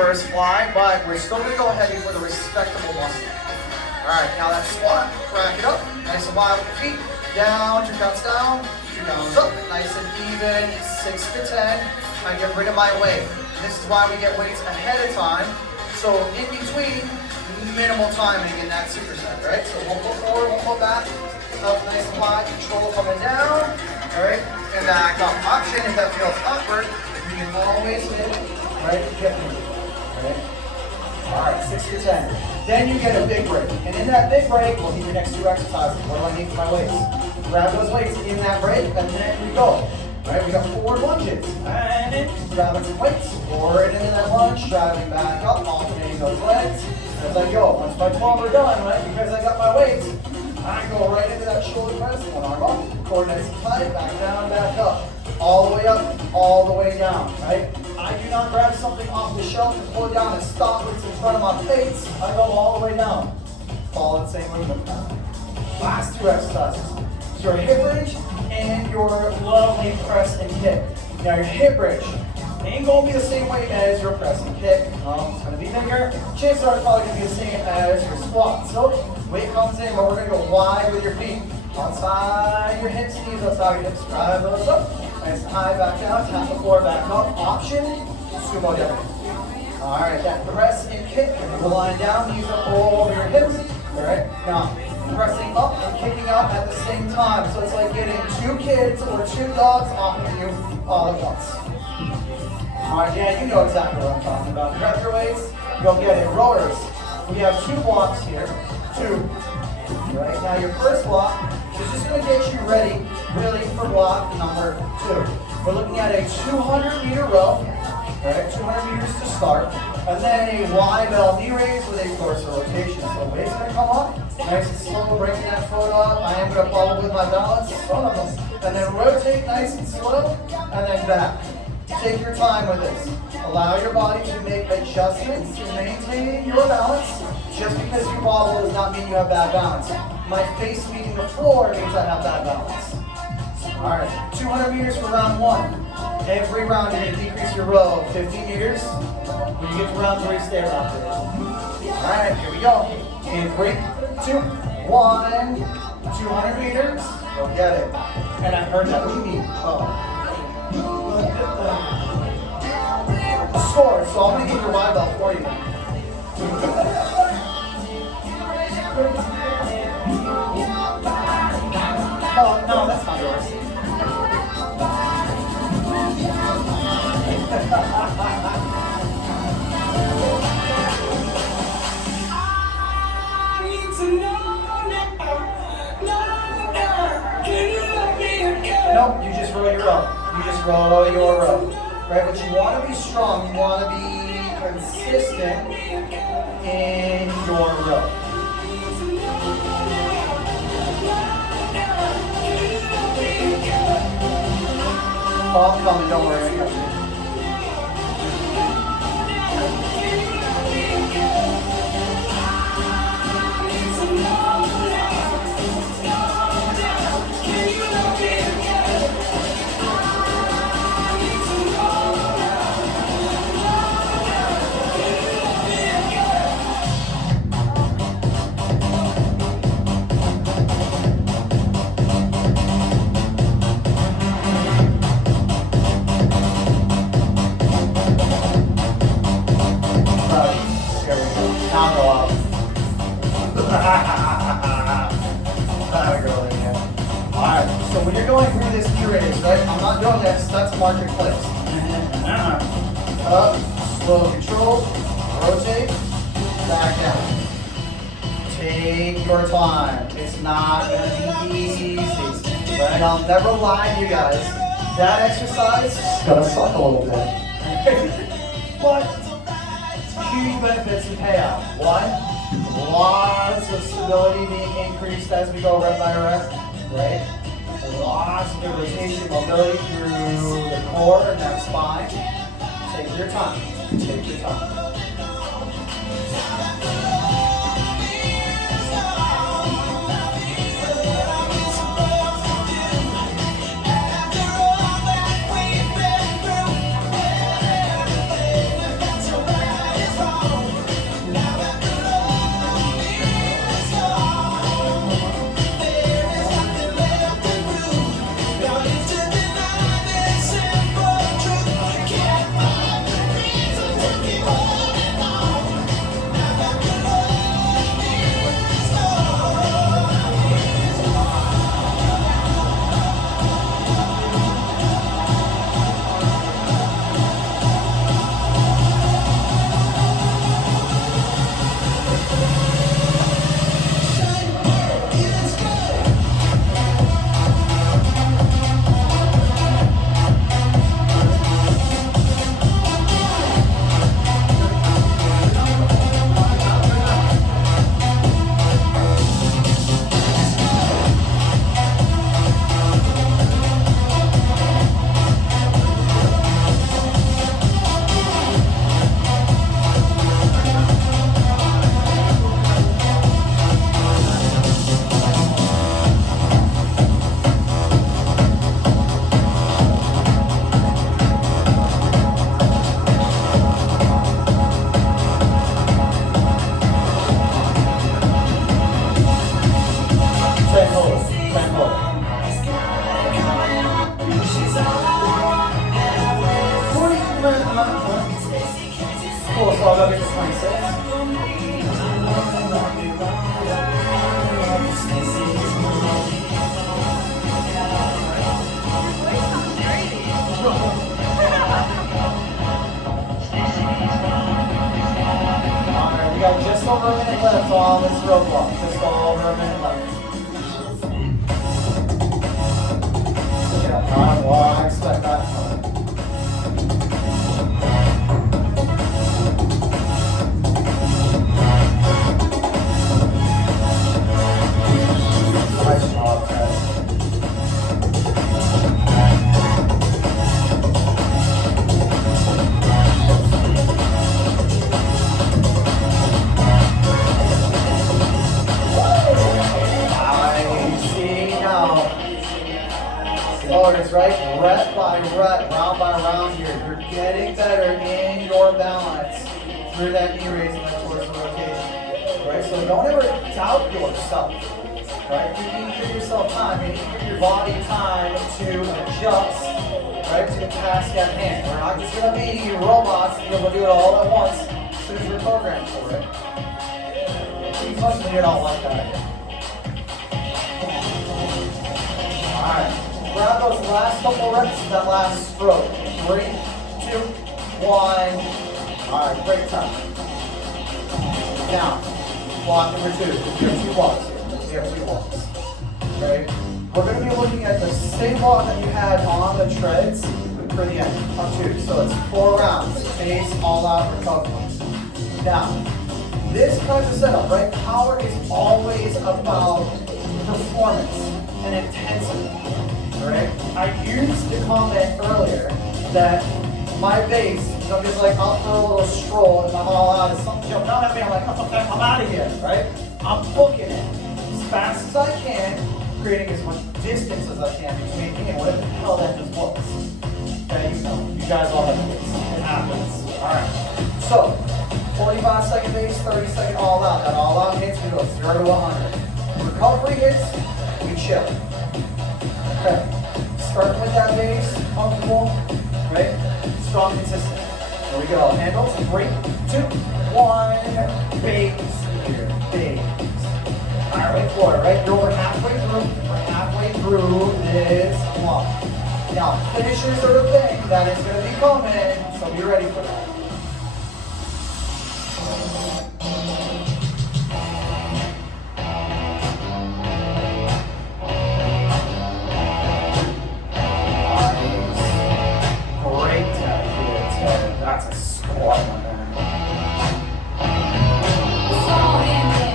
reverse fly, but we're still gonna go heavy for the respectable muscle. All right, now that squat, rack it up, nice and wide with the feet, down, 2 counts down, 2 counts up, nice and even, 6 to 10. I get rid of my weight. This is why we get weights ahead of time. So in between, minimal timing in that superset, right? So 1 foot forward, 1 foot back, up nice and wide, control coming down, all right? And back up. Option, if that feels awkward, you can always hit, right? Hip move, right? All right, 6 to 10. Then you get a big break. And in that big break, we'll do your next 2 exercises. What do I need for my weights? Grab those weights in that break, and then we go. All right, we got forward lunges. And in, grabbing some weights, forward into that lunge, driving back up, alternating those legs. As I go, once my 12 are done, right, because I got my weights, I go right into that shoulder press, 1 arm up, core nice and tight, back down, back up. All the way up, all the way down, right? I do not grab something off the shelf and pull it down and stop it in front of my face. I go all the way down. Follow the same movement. Last 2 exercises. Your hip bridge and your low leg press and kick. Now your hip bridge ain't gonna be the same weight as your press and kick. It's gonna be bigger. Chances are it's probably gonna be the same as your squat. So weight comes in, but we're gonna go wide with your feet. Outside your hips, knees outside your hips. Drive those up. Nice high back down, tap the floor back up. Option, sumo deadlift. All right, that press and kick. We're lying down, knees up over your hips. All right, now pressing up and kicking out at the same time. So it's like getting 2 kids or 2 dogs off of you all at once. All right, Dan, you know exactly what I'm talking about. Grab your weights, go get it. Rowers, we have 2 blocks here. 2. Right, now your first block is just going to get you ready, really, for block number 2. We're looking at a 200-meter row, right? 200 meters to start, and then a wide bell knee raise with a dorsal rotation. So weight's going to come up, nice and slow, breaking that foot up. I am going to follow with my balance, and then rotate nice and slow, and then back. Take your time with this. Allow your body to make adjustments to maintain your balance. Just because you wobble does not mean you have bad balance. My face meeting the floor means I have bad balance. All right, 200 meters for round 1. Every round you're going to decrease your row 50 meters. When you get to round 3, stay around 3. All right, here we go. In 3, 2, 1. 200 meters. Go get it. And I heard that. What do you mean? Oh. Score. So I'm going to get your wide belt for you. Oh, no, that's not yours. Nope, you just roll your row. You just roll your row. Right, but you want to be strong. You want to be consistent in your row. Oh, I'm coming, don't worry, I'm coming. Alright, so when you're going through this knee raise, right? I'm not doing this, that's marketplace. Up, slow control, rotate, back down. Take your time. It's not gonna be easy. Right? I'll never lie to you guys. That exercise is gonna suck a little bit. But huge benefits and payout. One, lots of stability being increased as we go rep by rep, right? Lots of rotation, mobility through the core and that spine. Take your time. Take your time. Cool, so I'll go get to 26. Alright, we got just over a minute left on this roadblock. Just over a minute left. Yeah, alright, well, I expect that. Nice job, Chris. Slowness, right? Rep by rep, round by round here. You're getting better in your balance through that knee raise and that torso rotation. Right? So don't ever doubt yourself. Right? You need to give yourself time. You need to give your body time to adjust, right, to the task at hand. We're not just going to be robots and be able to do it all at once as soon as we're programmed for it. Pretty much we get all like that. Alright. Grab those last couple reps, that last stroke. 3, 2, 1. Alright, break time. Now, block number 2. We have 2 blocks here. We have 2 blocks. Right? We're going to be looking at the same block that you had on the treads for the end. On 2. So it's 4 rounds. Base, all out recovery. Now, this kind of setup, right? Power is always about performance and intensity. Right? I used to comment earlier that my base, so I'm just like out for a little stroll and I'm all out, and something jumping out at me, I'm like, I'm out of here, right? I'm booking it as fast as I can, creating as much distance as I can between me and whatever the hell that just was. Okay, you know, you guys all have this. It happens. Alright. So, 45-second base, 30-second all out. That all out hits, we go 0 to 100. Recovery hits, we chill. Okay, starting with that base, comfortable, right? Strong, consistent. There we go. Handles, 3, 2, 1. Base here, base. All right, floor, right? You're over halfway through. We're halfway through this block. Now, finishers are the thing that is going to be coming, so be ready for that.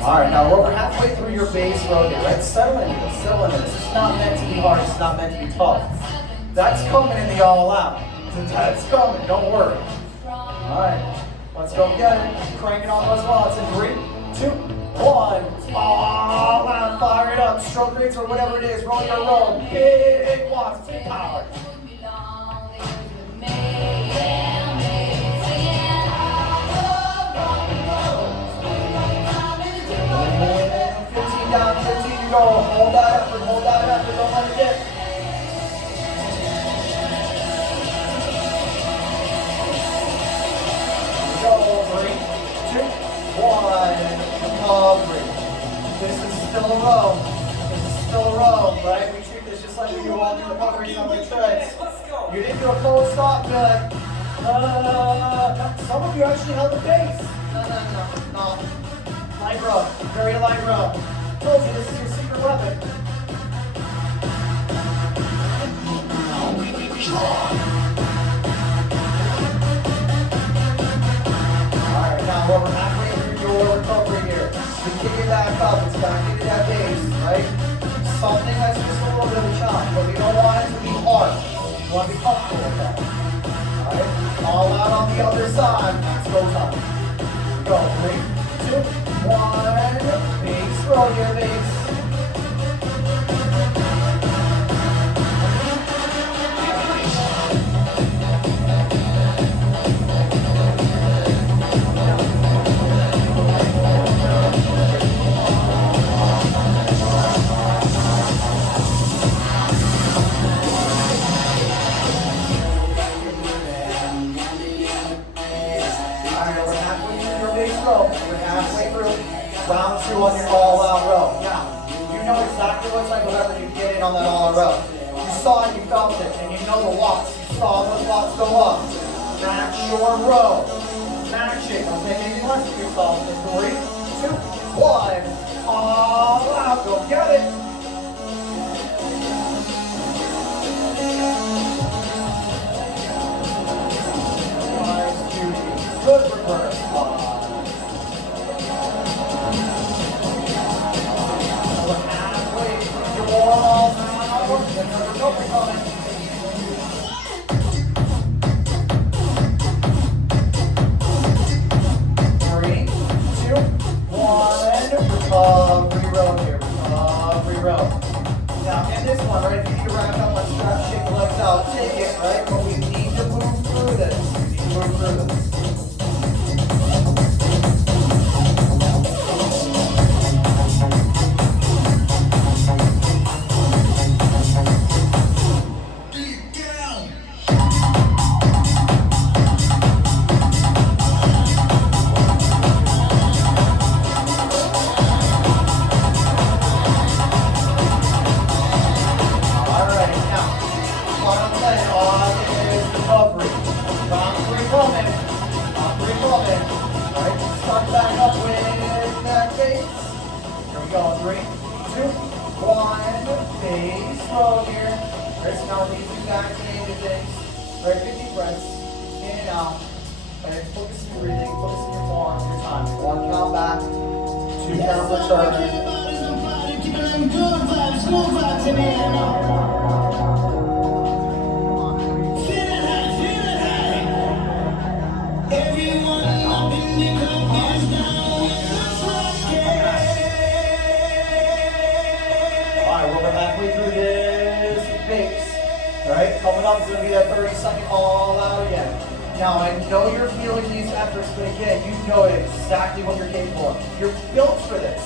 Alright, now we're over halfway through your base road here, right? Settle in here, settle in. This is not meant to be hard, it's not meant to be tough. That's coming in the all out. That's coming, don't worry. Alright, let's go get it. Cranking on those watts in 3, 2, 1. All out, fire it up. Stroke rates or whatever it is, roll your roll. Big watts, big power. 15 down, 15 to go. Hold that effort, don't let it dip. Go, 3, 2, 1. Recovery. This is still a row. Right? We treat this just like we do all the recoveries on the treads. You didn't do a full stop, good. Some of you actually held the base. No. Light row, very light row. Told you this is your secret weapon. Alright, now we're halfway through your recovery here. We kick it back up, it's back into that base, right? Something that's just a little bit of a challenge, but we don't want it to be hard. We want to be comfortable with that. Alright, all out on the other side. Let's go time. Go, 3, 2, 1, base roll your base. Alright, we're row. So we're halfway through round 2 on your all-out row. Now, you know exactly what type of effort you get in on that all-out row. You saw it, you felt it, and you know the watts. You saw those watts go up. Match your row. Match it. Don't take anything less for yourself. 3, 2, 1. All out. Go get it. Nice, Judy. Good reverse. We're halfway through your all out. There's a recovery coming. 3, 2, 1. Recovery row here. Recovery row. Now in this one, right, if you need to wrap up on strap, shake the legs out, take it, right? But we need to move through this. We need to move through this. Coming up is going to be that 30-second all out again. Now, I know you're feeling these efforts, but again, you know exactly what you're capable of. You're built for this.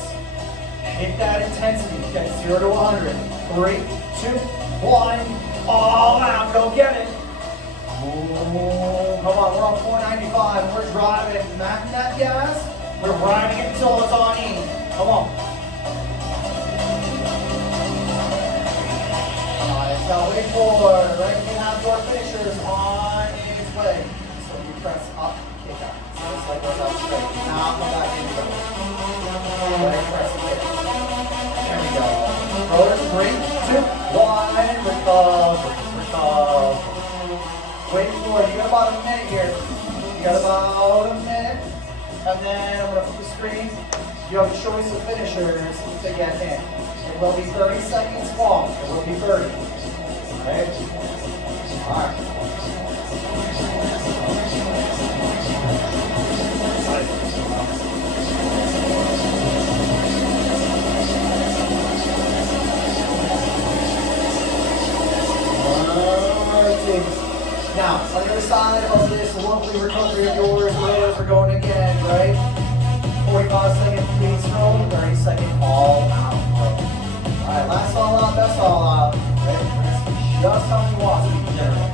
Hit that intensity. Okay, 0 to 100. 3, 2, 1. All out. Go get it. Ooh, come on, we're on 495. We're driving. Macking that gas. We're riding it until it's on E. Come on. Now wait forward, right? You have your finishers on its way. So you press up, kick out. So it's like what's up straight. Now come back into it. Right, press and kick. There we go. Rollers, 3, 2, 1. Recover. Wait for it. You got about a minute here. You got about a minute. And then I'm going to flip the screen. You have a choice of finishers to get in. It will be 30 seconds long. It will be 30. Right? All right. Now, on the other side of this lovely recovery of yours, rollers are going again, right? 45-second base roll, 30-second all out roll. All right, last all out, best all out. Right? Just how you want to be general.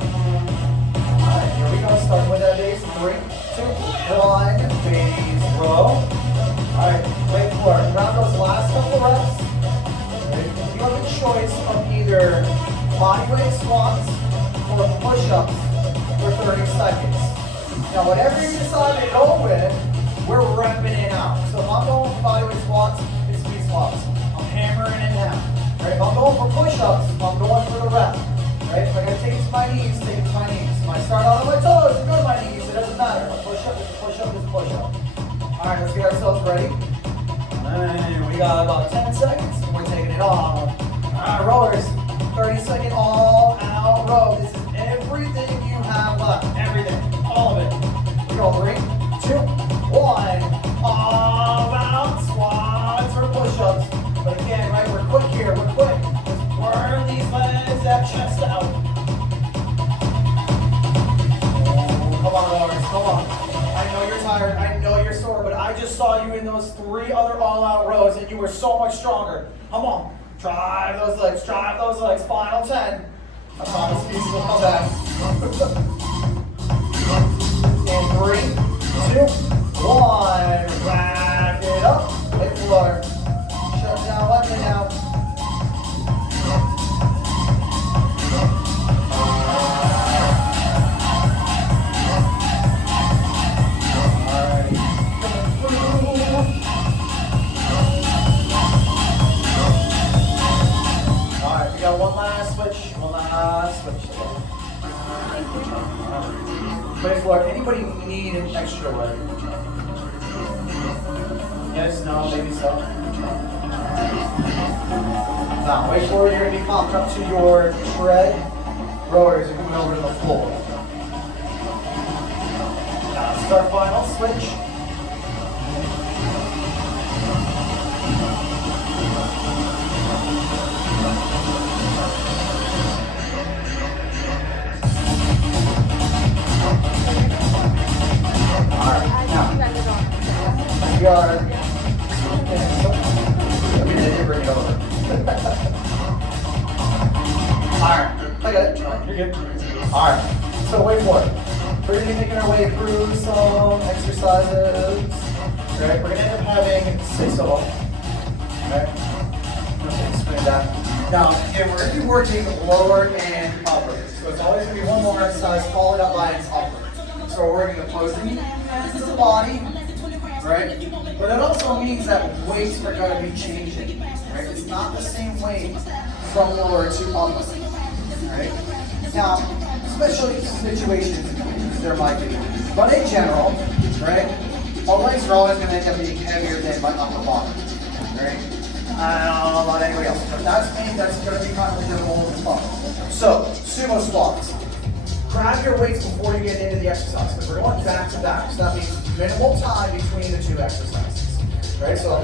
Alright, here we go. Start with that base. 3, 2, 1. Base row. Alright, wait for it. Grab those last couple reps. Right. You have a choice of either bodyweight squats or push-ups for 30 seconds. Now, whatever you decide to go with, we're repping it out. So if I'm going for bodyweight squats, it's speed squats. I'm hammering it down. Right? If I'm going for push-ups, I'm going for the rep. Right? If I gotta take it to my knees, take it to my knees. If I start out on my toes and go to my knees, it doesn't matter. A push-up is a push-up is a push-up. Alright, let's get ourselves ready. And we got about 10 seconds and we're taking it on. Alright, rollers. 30-second all-out row. This is everything you have left. Everything. All of it. We go 3, 2, 1. All out squats or push-ups. But again, right, we're quick here. We're quick. Burn these legs, that chest out. Come on, Lawrence, come on. I know you're tired, I know you're sore, but I just saw you in those 3 other all-out rows and you were so much stronger. Come on, drive those legs, Final 10. I promise pieces will come back. In 3, 2, 1. Wait for it. Anybody need an extra leg? Yes, no, maybe so. Now, wait for it. You're going to be popped up to your tread. Rowers are coming over to the floor. Now, start final switch. We are. Okay, then you bring it over. Alright, I got it. You're good. Alright, so wait for it. We're going to be making our way through some exercises. Right, we're going to end up having 6 of them. Right? Okay, explain that. Now, again, we're going to be working lower and upper. So it's always going to be one more exercise followed up by an upper. So we're working opposing ends of the body. Right? But that also means that weights are going to be changing. Right? It's not the same weight from lower to upper. Right? Now, especially situations there might be. But in general, right, our legs are always going to end up being heavier than my upper body. Right? I don't know about anybody else, but that's going to be kind of your role of thumb. So, sumo squats. Grab your weights before you get into the exercise, because we're going back to back. So that means minimal time between the 2 exercises. Right? So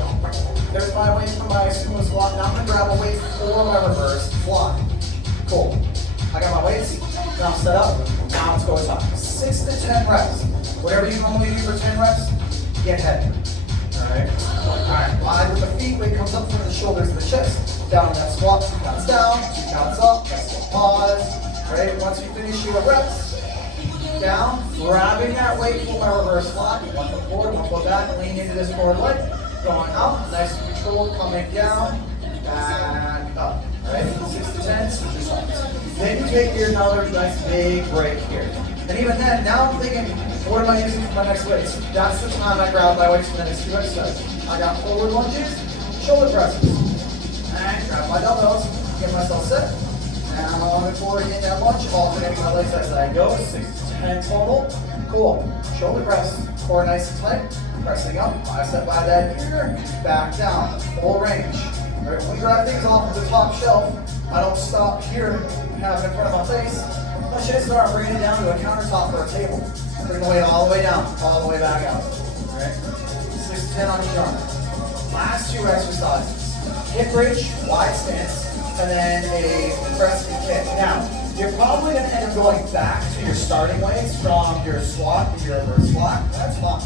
there's my weights for my sumo squat. Now I'm going to grab a weight for my reverse fly. Cool. I got my weights. Now I'm set up. Now let's go time. 6 to 10 reps. Whatever you normally do for 10 reps, get heavy. Alright? Alright, glide with the feet. Weight comes up from the shoulders to the chest. Down in that squat. 2 counts down. 2 counts up. Let's pause. Right, once you finish your reps, down, grabbing that weight for my reverse fly. 1 foot forward, 1 foot back, lean into this forward leg. Going up, nice and controlled, coming down, and up. Right, 6 to 10, switch your sides. Then you take your another nice big break here. And even then, now I'm thinking, what am I using for my next weights? That's the time I grab my weights for the next 2 exercises. I got forward lunges, shoulder presses. And grab my dumbbells, get myself set. And I'm on it forward in that lunge, alternating my legs as I go. 6 to 10 total. Cool. Shoulder press, core nice and tight. Pressing up, bicep by that ear, back down, full range. Right, when we grab things off of the top shelf, I don't stop here and have it in front of my face. I should start bringing it down to a countertop or a table. Bring the weight all the way down, all the way back out. Right? 6 to 10 on each arm. Last 2 exercises. Hip bridge, wide stance. And then a press and kick. Now, you're probably going to end up going back to your starting weights from your squat to your reverse squat. That's fine.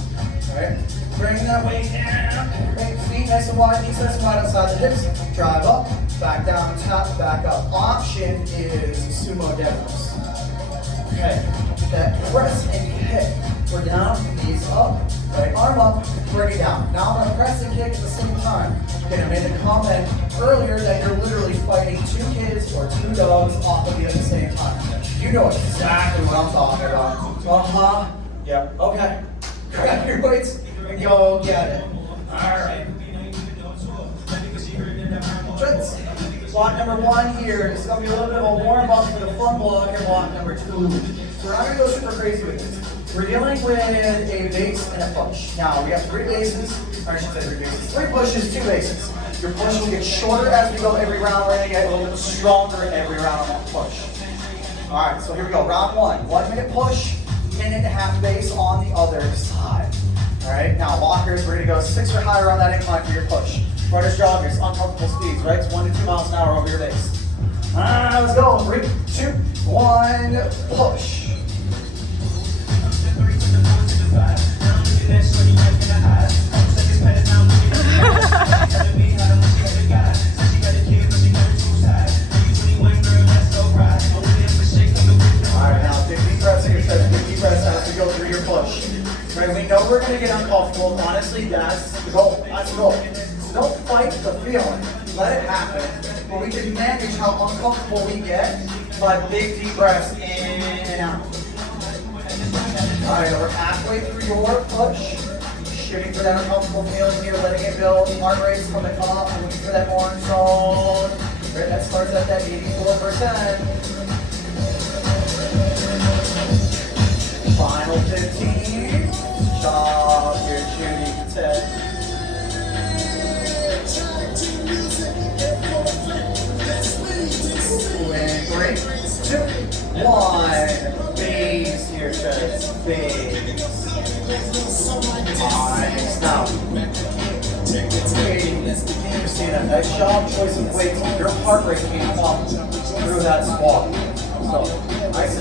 Right? Bring that weight down. Make feet nice and wide, knees nice and wide outside the hips. Drive up, back down, tap, back up. Option is sumo deadlifts. Okay. That press and kick. We're down, knees up, right arm up, bring it down. Now I'm going to press and kick at the same time. Okay, I made the comment earlier that you're literally fighting 2 kids or 2 dogs off of you at the same time. You know exactly what I'm talking about. Yeah, okay. Grab your weights and go get it. Alright. Block number 1 here is going to be a little bit of a warm up for the front block and block number 2. So we're not going to go super crazy with this. We're dealing with a base and a push. Now, we have 3 bases, or I should say 3 bases. 3 pushes, 2 bases. Your push will get shorter as we go every round. We're going to get a little bit stronger every round on that push. All right, so here we go. Round 1. 1 minute push, 1.5 base on the other side. All right, now walkers, we're going to go 6 or higher on that incline for your push. Runners, joggers, uncomfortable speeds, right? It's 1 to 2 miles an hour over your base. Let's go. 3, 2, 1, push. Alright, now big deep breaths in your chest, big deep breaths as we go through your push. Right, we know we're going to get uncomfortable. Honestly, that's the goal. That's the goal. So don't fight the feeling. Let it happen. But we can manage how uncomfortable we get by big deep breaths in and out. Alright, we're halfway through your push. Shooting for that uncomfortable feeling here, letting it build. Heart rate's coming up, looking for that orange zone. Right, that starts at that 84%. Final Final 15. Job here, Judy. 10. And 3, 2, 1. Base here, chest. Base. Nice. Now, Christina, nice job. Choice of weights. Your heart rate came up through that squat. So, nice.